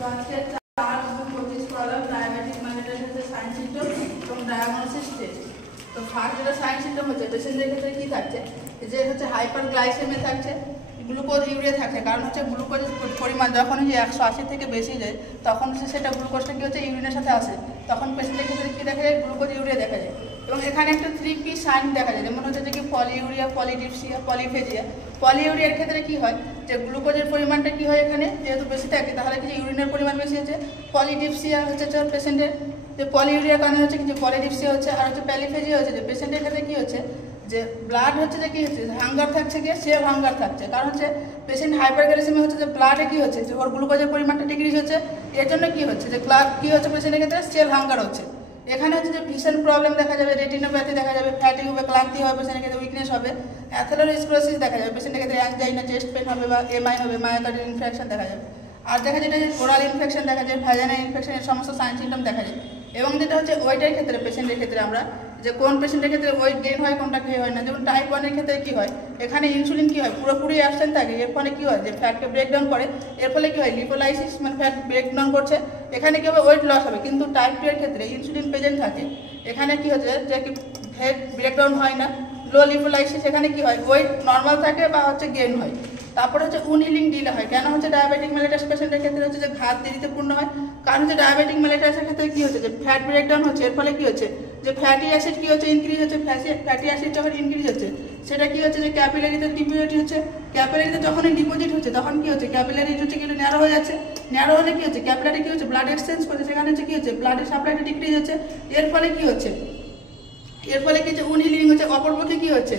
তো আজকে 4-25 problem diabetic mellitus সাথে সাইন সিম্পটম এবং ডায়াগনোসিস টেস্ট। তো ফার্স্ট যেটা সাইন সিম্পটম হচ্ছে পেশেন্টের ক্ষেত্রে কি থাকছে, যে হচ্ছে হাইপারগ্লাইসেমিয়া থাকছে, গ্লুকোজ ইউরিয়া থাকছে। কারণ হচ্ছে গ্লুকোজের পরিমাণ যখন 180 থেকে বেশি যায় তখন সেটা গ্লুকোজটা কি হচ্ছে ইউরিনের সাথে আসে, তখন পেশেন্টের ক্ষেত্রে কী দেখা যায়, গ্লুকোজ ইউরিয়া দেখা যায়। এবং এখানে একটা 3P সাইন দেখা যায়, যেমন হচ্ছে যে কি পলিউরিয়া, পলিডিপসিয়া, পলিফেজিয়া। পলিউরিয়ার ক্ষেত্রে কি হয়, যে গ্লুকোজের পরিমাণটা কি হয় এখানে যেহেতু বেশি থাকে তাহলে কি ইউরিনের পরিমাণ বেশি হচ্ছে। পলিডিপসিয়া হচ্ছে পেশেন্টের যে পলিউরিয়ার কারণে হচ্ছে কিছু পলিডিপসিয়া হচ্ছে, আর হচ্ছে প্যালিফেজিয়া হচ্ছে যে পেশেন্টের ক্ষেত্রে কি হচ্ছে, যে ব্লাড হচ্ছে যে কি হচ্ছে হাঙ্গার থাকছে, গিয়ে সেভ হাঙ্গার থাকছে। কারণ হচ্ছে পেশেন্ট হাইপারগ্লাইসেমিয়া হচ্ছে যে ব্লাডে কি হচ্ছে, যে ওর গ্লুকোজের পরিমাণটা ডিক্রিজ হচ্ছে, এর জন্য কি হচ্ছে যে ব্লাড কি হচ্ছে পেশেন্টের ক্ষেত্রে সেল হাঙ্গার হচ্ছে। এখানে হচ্ছে যে ভিশন প্রবলেম দেখা যাবে, রেটিনোপ্যাথি দেখা যাবে, ফ্যাটিক হবে, ক্লান্তি হবে, পেশেন্টের ক্ষেত্রে উইকনেস হবে, অ্যাথেরোস্ক্লেরোসিস দেখা যাবে, পেশেন্টের ক্ষেত্রে অ্যাংজাইনা, চেস্ট পেন হবে বা এমআই হবে, মায়োকার্ডিয়াল ইনফেকশন দেখা যাবে। আর দেখা যায় যে ওরাল ইনফেকশন দেখা যায়, ভ্যাজাইনাল ইনফেকশন, এর সমস্ত সাইন সিম্পটম দেখা যায়। এবং যেটা হচ্ছে ওয়েটের ক্ষেত্রে পেশেন্টের ক্ষেত্রে আমরা যে কোন পেশেন্টের ক্ষেত্রে ওয়েট গেইন হয়, কোনটা গেইন হয় না। যেমন টাইপ 1-এর ক্ষেত্রে কি হয়, এখানে ইনসুলিন কি হয় পুরোপুরি অ্যাবসেন্ট থাকে, এর ফলে কি হয় যে ফ্যাটকে ব্রেকডাউন করে, এর ফলে কি হয় লিপোলাইসিস, মানে ফ্যাট ব্রেকডাউন করছে, এখানে কি হবে ওয়েট লস হবে। কিন্তু টাইপ 2 এর ক্ষেত্রে ইনসুলিন প্রেজেন্ট থাকে, এখানে কি হচ্ছে যে কি ফ্যাট ব্রেকডাউন হয় না, লো লিপোলাইসিস, এখানে কি হয় ওয়েট নর্মাল থাকে বা হচ্ছে গেইন হয়। তারপরে হচ্ছে উনহিলিং ডিলে হয়। কেন হচ্ছে ডায়াবেটিক মেলিটাস পেশেন্টের ক্ষেত্রে হচ্ছে যে ঘাত দেরিতে পূর্ণ হয়, কারণ হচ্ছে ডায়াবেটিক মেলিটাসের ক্ষেত্রে কি হচ্ছে যে ফ্যাট ব্রেকডাউন হচ্ছে, এর ফলে কি হচ্ছে যে ফ্যাটি অ্যাসিড কি হচ্ছে ইনক্রিজ হচ্ছে, ফ্যাটি অ্যাসিড যখন ইনক্রিজ হচ্ছে সেটা কি হচ্ছে যে ক্যাপিলারিতে ডিপোজিট হচ্ছে, ক্যাপিলারিতে যখনই ডিপোজিট হচ্ছে তখন কি হচ্ছে ক্যাপিলারি হচ্ছে কি ন্যারো হয়ে যাচ্ছে, ন্যারো হলে কি হচ্ছে ক্যাপিলারি কি হচ্ছে ব্লাড এক্সচেঞ্জ করছে, সেখানে হচ্ছে কি হচ্ছে ব্লাডের সাপ্লাইটা ডিক্রিজ হচ্ছে, এর ফলে কি হচ্ছে উনহিলিং হচ্ছে। অপরপক্ষে কি হচ্ছে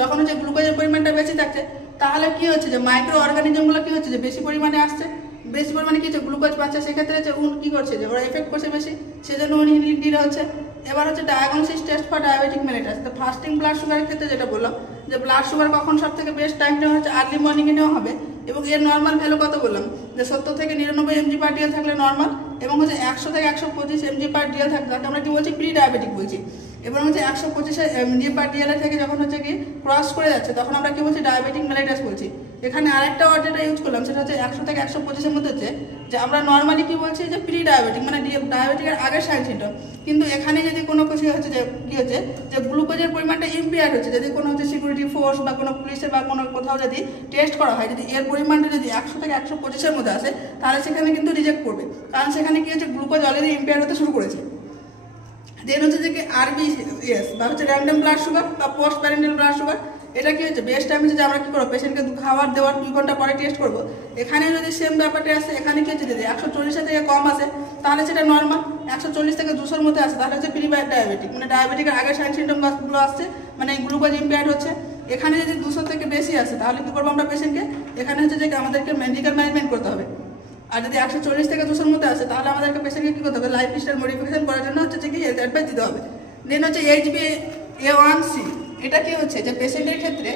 যখন হচ্ছে গ্লুকোজের পরিমাণটা বেশি থাকছে তাহলে কি হচ্ছে যে মাইক্রো অর্গানিজমগুলো কি হচ্ছে যে বেশি পরিমাণে আসছে, বেশি পরিমাণে কি হচ্ছে গ্লুকোজ পাচ্ছে, সেক্ষেত্রে হচ্ছে কি করছে যে ওরা এফেক্ট করছে বেশি, সেজন্য উনহিলিং ডিলে হচ্ছে। এবার হচ্ছে diagnosis test for diabetic mellitus. তো ফাস্টিং ব্লাড সুগারের ক্ষেত্রে যেটা বললাম যে ব্লাড সুগার কখন সব থেকে বেস্ট টাইমটা হচ্ছে আর্লি মর্নিংয়ে নেওয়া হবে। এবং এর নর্মাল ভ্যালু কত বললাম যে 70 থেকে 99 mg/dl থাকলে নর্মাল, এবং হচ্ছে 100 থেকে 125 mg/dl থাকলে তাকে আমরা কি বলছি প্রি ডায়াবেটিক বলছি। এবং হচ্ছে 125 mg/dl থেকে যখন হচ্ছে কি ক্রস করে যাচ্ছে তখন আমরা কি বলছি ডায়াবেটিক মেলিটাস বলছি। এখানে আরেকটা ওয়ার্ড যেটা ইউজ করলাম সেটা হচ্ছে 100 থেকে 125-এর মধ্যে হচ্ছে যে আমরা নর্মালি কি বলছি যে প্রি ডায়াবেটিক, মানে ডায়াবেটিকের আগের সাইন সিম্পটম। কিন্তু এখানে যদি কোনো কিছু হচ্ছে যে কি হচ্ছে যে গ্লুকোজের পরিমাণটা ইম্পেয়ার হচ্ছে, যদি কোনো হচ্ছে সিকিউরিটি ফোর্স বা কোনো পুলিশে বা কোনো কোথাও যদি টেস্ট করা হয়, যদি এর পরিমাণটা যদি 100 থেকে 125-এর মধ্যে আসে তাহলে সেখানে কিন্তু রিজেক্ট করবে, কারণ সেখানে কি হচ্ছে গ্লুকোজ অলরেডি ইম্পেয়ার হতে শুরু করেছে। দেন হচ্ছে যে কি RBS বা হচ্ছে র্যান্ডম ব্লাড সুগার বা পোস্ট প্যারেন্টাল ব্লাড সুগার। এটা কি হচ্ছে বেস্ট টাইম হচ্ছে যে আমরা কি করবো পেশেন্টকে খাবার দেওয়ার 2 ঘন্টা পরে টেস্ট করবো। এখানে যদি সেম ব্যাপারটা আসে, এখানে কি হচ্ছে যদি 140 থেকে কম আসে তাহলে সেটা নর্মাল, 140 থেকে 200-এর মধ্যে আসে তাহলে হচ্ছে প্রি ডায়াবেটিক, মানে ডায়াবেটিকের আগের সাইন সিম্পটমগুলো আসছে, মানে গ্লুকোজ ইম্পেয়ার হচ্ছে। এখানে যদি 200 থেকে বেশি আসে তাহলে কি করবো আমরা পেশেন্টকে, এখানে হচ্ছে যে আমাদেরকে মেডিকেল ম্যানেজমেন্ট করতে হবে। আর যদি 140 থেকে 200-এর মধ্যে আসে তাহলে আমাদেরকে পেশেন্টকে কী করতে হবে লাইফস্টাইল মডিফিকেশন করার জন্য হচ্ছে যে কি অ্যাডভাইস দিতে হবে। দেন হচ্ছে HbA1c। এটা কি হচ্ছে যে পেশেন্টের ক্ষেত্রে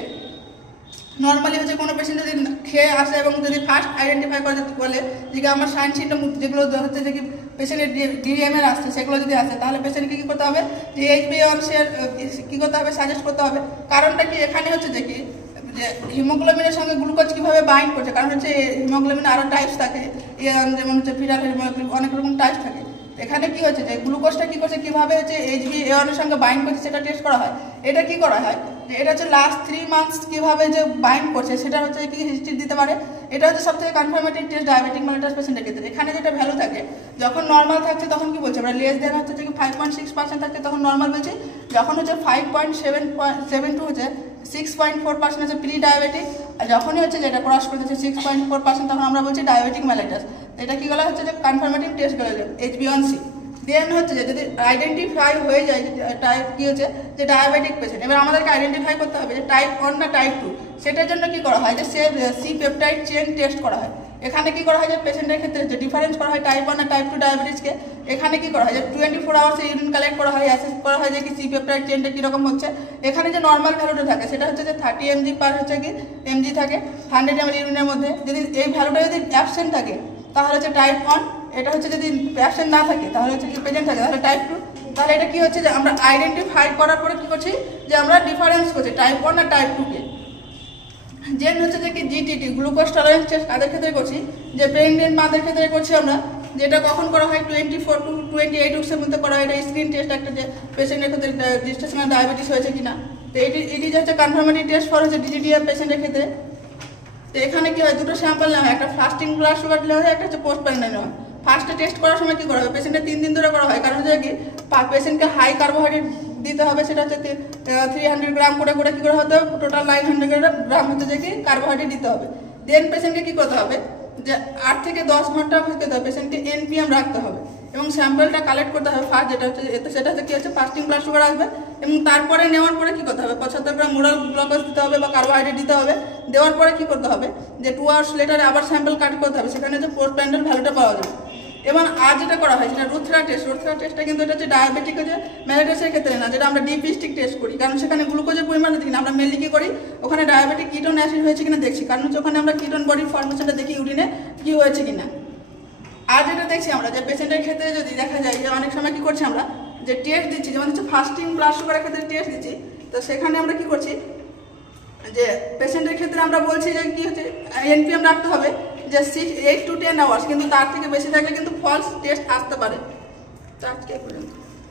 নর্মালি হচ্ছে কোনো পেশেন্ট যদি খেয়ে আসে এবং যদি ফার্স্ট আইডেন্টিফাই করে বলে যে আমার সাইন সিম্পটম যেগুলো হচ্ছে যে কি পেশেন্টের DDM-এর আসছে সেগুলো যদি আসে তাহলে পেশেন্টকে কী করতে হবে যে HbA1c কী করতে হবে সাজেস্ট করতে হবে। কারণটা কি এখানে হচ্ছে যে কি যে হিমোগ্লোবিনের সঙ্গে গ্লুকোজ কীভাবে বাইন্ড করছে, কারণ হচ্ছে হিমোগ্লোবিন আরও টাইপস থাকে, যেমন হচ্ছে ফিটাল হিমোগ্লোবিন, অনেক রকম টাইপস থাকে। এখানে কি হচ্ছে যে গ্লুকোজটা কী করছে কীভাবে হচ্ছে HbA1-এর সঙ্গে বাইন্ড করছে সেটা টেস্ট করা হয়। এটা কি করা হয় যে এটা হচ্ছে লাস্ট 3 মান্থস কীভাবে যে বাইন্ড করছে সেটা হচ্ছে কি হিস্ট্রি দিতে পারে। এটা হচ্ছে সবথেকে কনফার্মেটিভ টেস্ট ডায়াবেটিক মেলিটাস পেশেন্টের ক্ষেত্রে। এখানে যেটা ভ্যালু থাকে যখন নর্মাল থাকছে তখন কি বলছে আমরা লেস দেন হচ্ছে যে 5.6% থাকছে তখন নর্মাল বলছি, যখন হচ্ছে 5.72 হচ্ছে 6.4% হচ্ছে প্রি ডায়াবেটিক, আর যখনই হচ্ছে যেটা ক্রস করতেছে 6.4% তখন আমরা বলছি ডায়াবেটিক মেলিটাস। এটা কি গেলো হচ্ছে যে কনফার্মেটিভ টেস্ট গেলো HbA1c। দেন হচ্ছে যে যদি আইডেন্টিফাই হয়ে যায় টাইপ কি হচ্ছে যে ডায়াবেটিক পেশেন্ট, এবার আমাদেরকে আইডেন্টিফাই করতে হবে যে টাইপ 1 না টাইপ 2। সেটার জন্য কি করা হয় যে সি পেপটাইড চেন টেস্ট করা হয়। এখানে কি করা হয় যে পেশেন্টের ক্ষেত্রে যে ডিফারেন্স করা হয় টাইপ 1 আর টাইপ 2 ডায়াবেটিসকে। এখানে কি করা হয় যে 24 আওয়ার্সে ইউরিন কালেক্ট করা হয়, অ্যাসেস করা হয় যে কি সি পেপটাইড চেনটা কীরকম হচ্ছে। এখানে যে নর্মাল ভ্যালুটা থাকে সেটা হচ্ছে যে 30 mg পার হচ্ছে কি mg থাকে 100 ml ইউরিনের মধ্যে। যদি এই ভ্যালুটা যদি অ্যাবসেন্ট থাকে তাহলে হচ্ছে টাইপ 1, এটা হচ্ছে যদি অ্যাবসেন্ট না থাকে তাহলে হচ্ছে কি প্রেজেন্ট থাকে তাহলে টাইপ 2। তাহলে এটা কি হচ্ছে যে আমরা আইডেন্টিফাই করার পরে কি করছি যে আমরা ডিফারেন্স করছি টাইপ 1 আর টাইপ 2-কে। যেন হচ্ছে যে কি GTT গ্লুকোজ টলারেন্স টেস্ট কাদের ক্ষেত্রে করছি যে প্রেগনেন্ট মাদের ক্ষেত্রে করছি আমরা, যেটা কখন করা হয় 24 to 28 উইক্সের মধ্যে করা হয়। এটা স্ক্রিন টেস্ট একটা, যে পেশেন্টের ক্ষেত্রে জিস্টেশনাল ডায়াবেটিস হয়েছে কিনা। তো এটি হচ্ছে কনফার্মেটরি টেস্ট ফর হচ্ছে ডিজিডিএম পেশেন্টের ক্ষেত্রে। তো এখানে কি হয়, দুটো স্যাম্পল নেওয়া হয়, একটা ফাস্টিং ব্লাড সুগার নেওয়া হয়, একটা হচ্ছে পোস্ট প্যান্ডাল নেওয়া হয়। ফার্স্টে টেস্ট করার সময় কি করা হবে, পেশেন্টের 3 দিন ধরে করা হয়, কারণ হচ্ছে কি পেশেন্টকে হাই কার্বোহাইড্রেট দিতে হবে, সেটা হচ্ছে 300 গ্রাম করে কি করে হতে হবে, টোটাল 900 গ্রাম হচ্ছে যে কি কার্বোহাইড্রেট দিতে হবে। দেন পেশেন্টকে কি করতে হবে, যে 8 থেকে 10 ঘন্টা খেতে হবে, পেশেন্টকে এনপিএম রাখতে হবে এবং স্যাম্পলটা কালেক্ট করতে হবে ফার্স্ট, যেটা হচ্ছে সেটা হচ্ছে কি হচ্ছে ফাস্টিং ব্লাড সুগার আসবে। এবং তারপরে নেওয়ার পরে কি করতে হবে, 75 গ্রাম মোরাল গ্লুকোজ দিতে হবে বা কার্বোহাইড্রেট দিতে হবে। দেওয়ার পরে কি করতে হবে, যে 2 আওয়ার্স লেটারে আবার স্যাম্পল কাট করতে হবে, সেখানে যে পোস্ট প্যান্ডাল ভ্যালুটা পাওয়া যাবে। এবং আর যেটা করা হয় সেটা রুথরা টেস্টটা কিন্তু এটা হচ্ছে ডায়াবেটিক হচ্ছে মেলাটাসের ক্ষেত্রে না, যেটা আমরা ডিপিস্টিক টেস্ট করি, কারণ সেখানে গ্লুকোজের পরিমাণ দেখি না, আমরা মেনলি কি করি ওখানে ডায়াবেটিক কিটোন অ্যাসিড হয়েছে কিনা দেখছি, কারণ হচ্ছে ওখানে আমরা কিটোন বডি ফর্মেশনটা দেখি ইউরিনে কি হয়েছে কিনা। আর যেটা দেখছি আমরা যে পেশেন্টের ক্ষেত্রে যদি দেখা যায় যে অনেক সময় কি করছি আমরা, যে টেস্ট দিচ্ছি, যেমন হচ্ছে ফাস্টিং ব্লাড সুগারের ক্ষেত্রে টেস্ট দিচ্ছি, তো সেখানে আমরা কি করছি, যে পেশেন্টের ক্ষেত্রে আমরা বলছি যে কি হচ্ছে এনপিএম রাখতে হবে যে 8 to 10 আওয়ার্স, কিন্তু তার থেকে বেশি থাকলে কিন্তু ফলস টেস্ট আসতে পারে। তো আজকে পর্যন্ত।